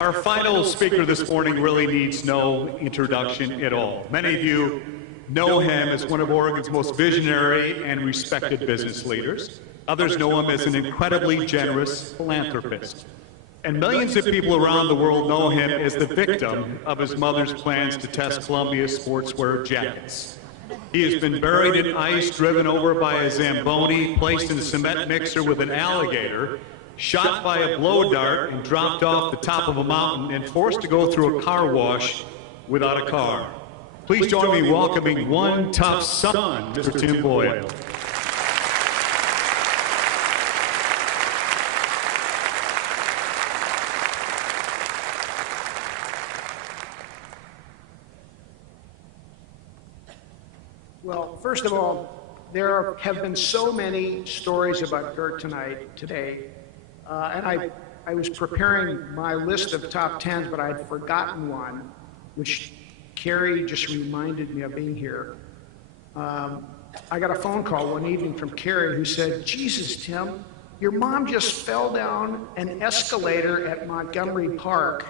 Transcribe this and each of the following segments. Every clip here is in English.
Our final speaker this morning really needs no introduction at all. Many of you know him as one of Oregon's most visionary and respected business leaders. Others know him as an incredibly generous philanthropist. And millions of people around the world know him as the victim of his mother's plans to test Columbia's sportswear jackets. He has been buried in ice, driven over by a Zamboni, placed in a cement mixer with an alligator, shot by a blow dart and dropped off the top of a mountain and forced to go through a car wash without a car. Please join me welcoming one tough son, Mr. Tim Boyle. Well, first of all, there have been so many stories about Gert today. And I was preparing my list of top 10s, but I had forgotten one, which Carrie just reminded me of being here. I got a phone call one evening from Carrie who said, "Jesus, Tim, your mom just fell down an escalator at Montgomery Park.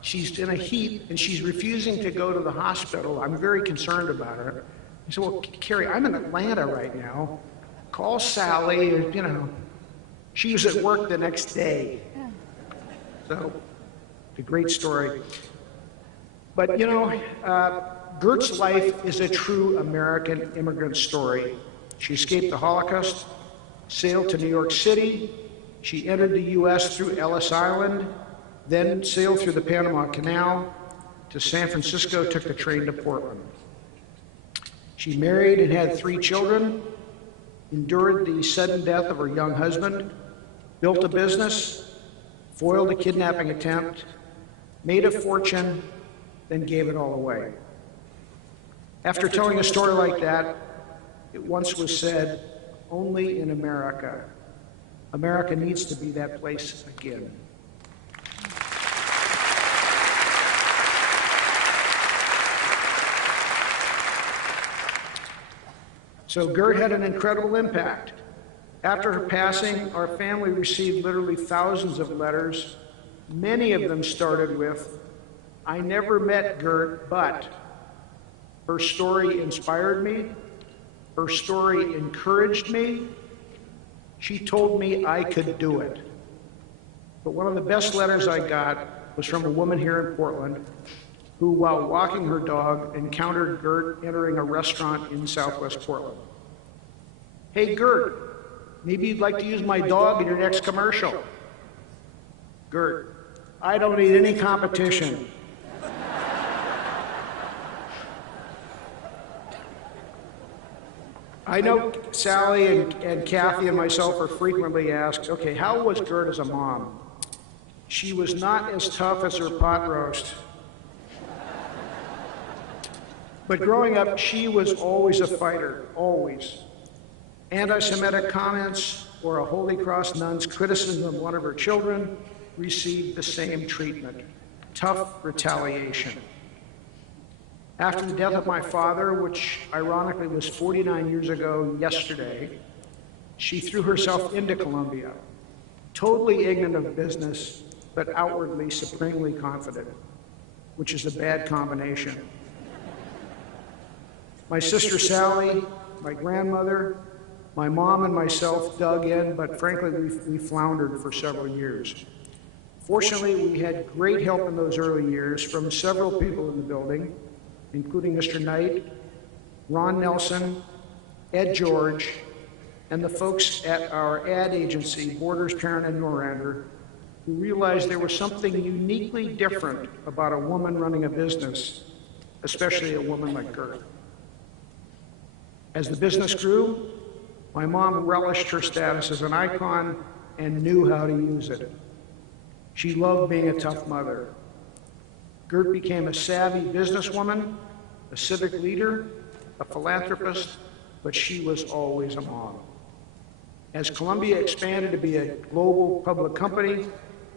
She's in a heap and she's refusing to go to the hospital. I'm very concerned about her." I said, "Well, Carrie, I'm in Atlanta right now. Call Sally, you know." She was at work the next day. So, it's a great story. But you know, Gert's life is a true American immigrant story. She escaped the Holocaust, sailed to New York City. She entered the U.S. through Ellis Island, then sailed through the Panama Canal to San Francisco, took the train to Portland. She married and had 3 children, endured the sudden death of her young husband, built a business, foiled a kidnapping attempt, made a fortune, then gave it all away. After telling a story like that, it once was said, "Only in America. America needs to be that place again." So Gert had an incredible impact. After her passing, our family received literally thousands of letters. Many of them started with, "I never met Gert, but her story inspired me. Her story encouraged me. She told me I could do it." But one of the best letters I got was from a woman here in Portland who, while walking her dog, encountered Gert entering a restaurant in Southwest Portland. "Hey, Gert, maybe you'd like to use my dog in your next commercial." "Gert, I don't need any competition." I know Sally and Kathy and myself are frequently asked, okay, how was Gert as a mom? She was not as tough as her pot roast. But growing up, she was always a fighter, always. Anti-Semitic comments or a Holy Cross nun's criticism of one of her children received the same treatment, tough retaliation. After the death of my father, which ironically was 49 years ago yesterday, she threw herself into Columbia, totally ignorant of business, but outwardly supremely confident, which is a bad combination. My sister Sally, my grandmother, my mom and myself dug in, but frankly, we floundered for several years. Fortunately, we had great help in those early years from several people in the building, including Mr. Knight, Ron Nelson, Ed George, and the folks at our ad agency, Borders, Parent, and Norander, who realized there was something uniquely different about a woman running a business, especially a woman like Gert. As the business grew, my mom relished her status as an icon and knew how to use it. She loved being a tough mother. Gert became a savvy businesswoman, a civic leader, a philanthropist, but she was always a mom. As Columbia expanded to be a global public company,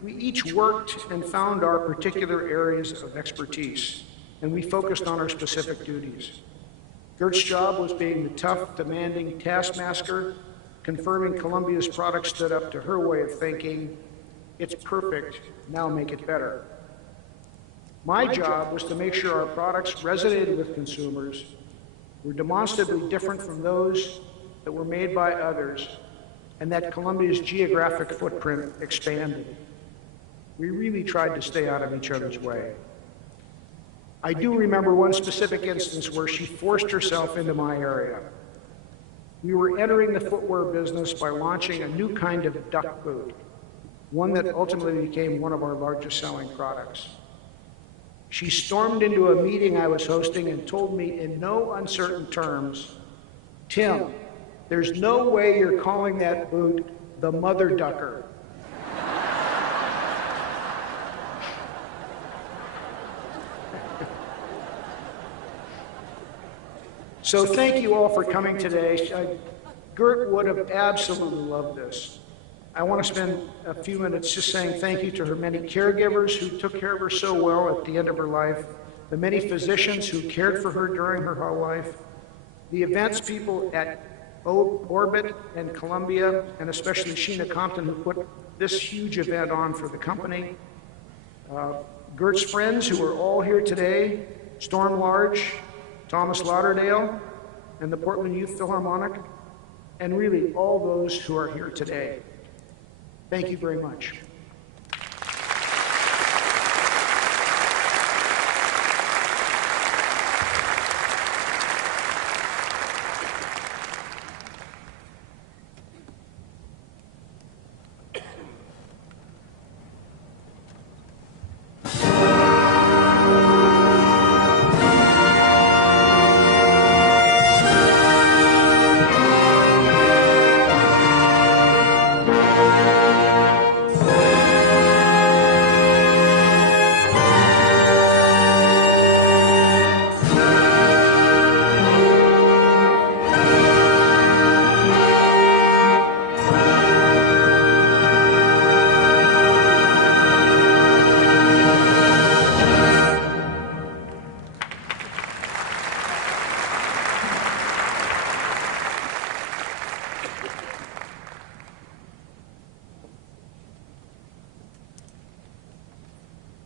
we each worked and found our particular areas of expertise, and we focused on our specific duties. Gert's job was being the tough, demanding taskmaster, confirming Columbia's product stood up to her way of thinking, "It's perfect, now make it better." My job was to make sure our products resonated with consumers, were demonstrably different from those that were made by others, and that Columbia's geographic footprint expanded. We really tried to stay out of each other's way. I do remember one specific instance where she forced herself into my area. We were entering the footwear business by launching a new kind of duck boot, one that ultimately became one of our largest selling products. She stormed into a meeting I was hosting and told me in no uncertain terms, "Tim, there's no way you're calling that boot the Mother Ducker." So thank you all for coming today. Gert would have absolutely loved this. I want to spend a few minutes just saying thank you to her many caregivers who took care of her so well at the end of her life, the many physicians who cared for her during her whole life, the events people at Orbit and Columbia, and especially Sheena Compton, who put this huge event on for the company, Gert's friends who are all here today, Storm Large, Thomas Lauderdale, and the Portland Youth Philharmonic, and really all those who are here today. Thank you very much.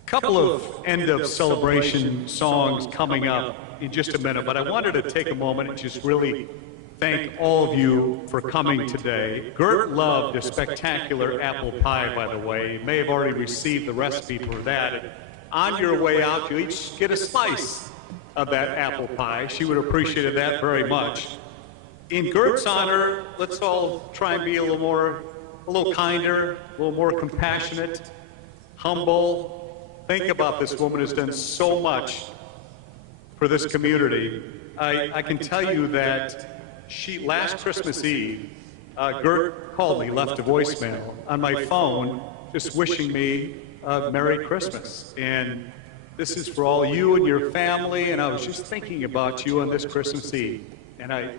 Couple of end of celebration songs coming up in just a minute, but I wanted to take a moment and just really thank all of you for coming today. Gert loved a spectacular apple pie, by the way. You may have already received the recipe for that. On your way out, you each get a slice of that apple pie. She would have appreciated that very much. In Gert's honor, let's all try and be a little kinder, a little more compassionate, humble. Think about this woman who's done so much for this community. I can tell you that last Christmas Eve, Gert called me, left a voicemail on my phone, just wishing me a Merry Christmas. And this is for all you and your family, and I was just thinking about you on this Christmas Eve. And I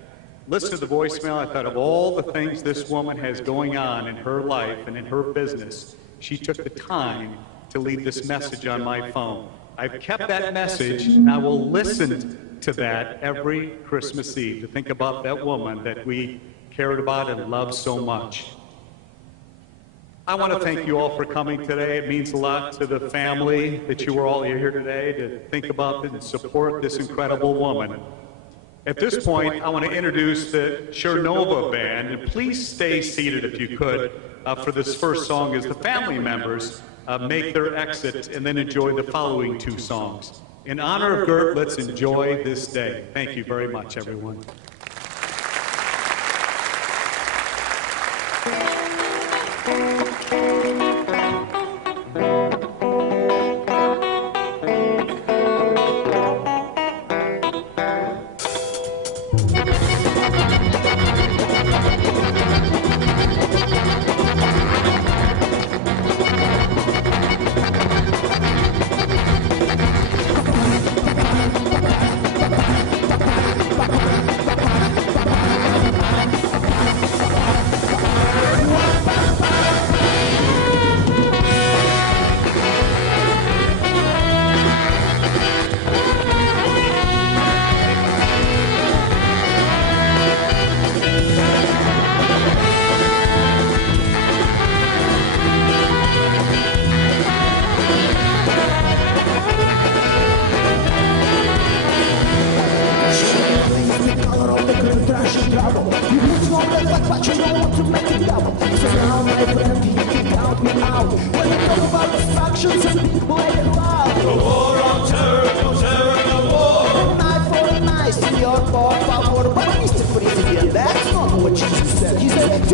listened to the voicemail, I thought of all the things this woman has going on in her life and in her business. She took the time to leave this message on my phone. I've kept that message, and I will listen to that every Christmas Eve, to think about that woman that we cared about and loved so much. I want to thank you all for coming today. It means a lot to the family that you were all here today to think about and support this incredible woman. At this point, I want to introduce the Chernova Band, and please stay seated if you could for this first song as the family members make their exit and then enjoy the following two songs. In honor of Gert, let's enjoy this day. Thank you very much, everyone.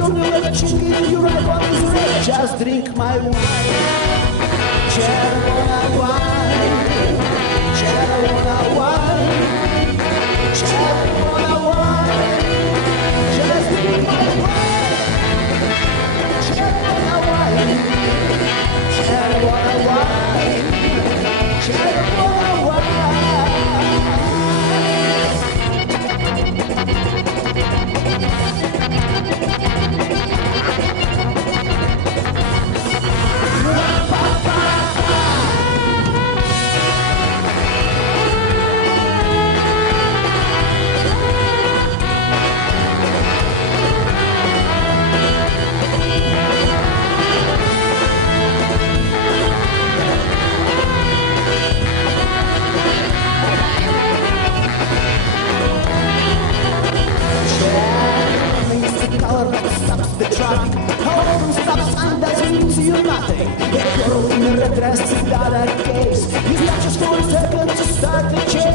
turn your left cheek if your right one is red. Just drink my wine. Czerwona wine. Czerwona wine. Czerwona wine. Just drink my wine. Czerwona wine. Czerwona wine. Czerwona wine. The traffic, often stops and doesn't mean to you nothing. If you're in a red dress, it's not a case. You got just for a second to start the chase.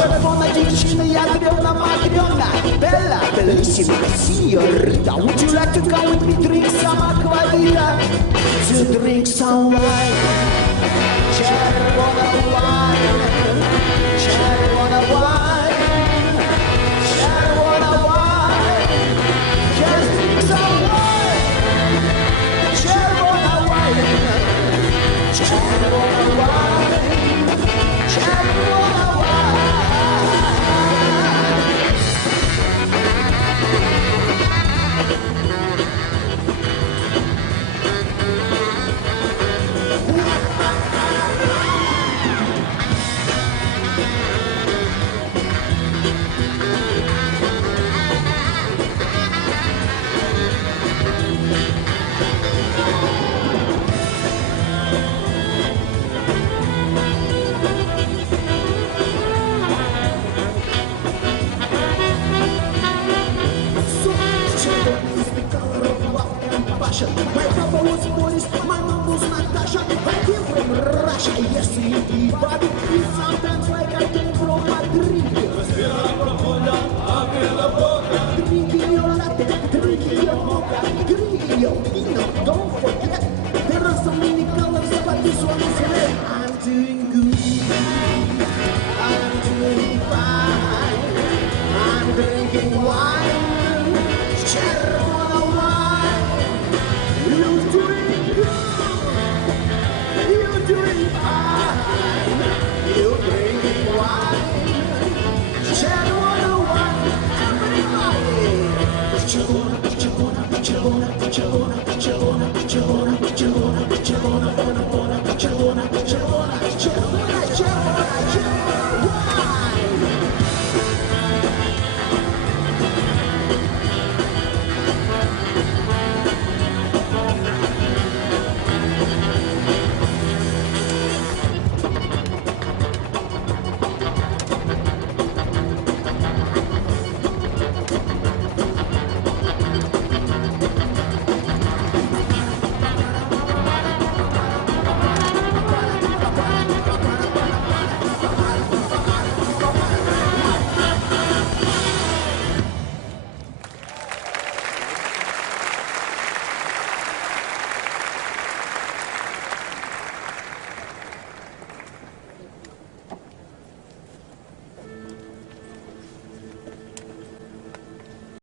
Czerwona dziewczyna, jadrona, madriona. Bella, bellissima, signorita. Would you like to come with me, drink some aquavita? To drink some wine. Czerwona wine. Czerwona wine. My papa was Boris, my mom was Natasha. I came from Russia, yes indeed. But it feels sometimes like I came from Madrid. Drinking your latte, drinking your mocha, drinking your vino. Don't forget, there are so many colors, but this one is red. I'm doing good, I'm doing fine. I'm drinking wine.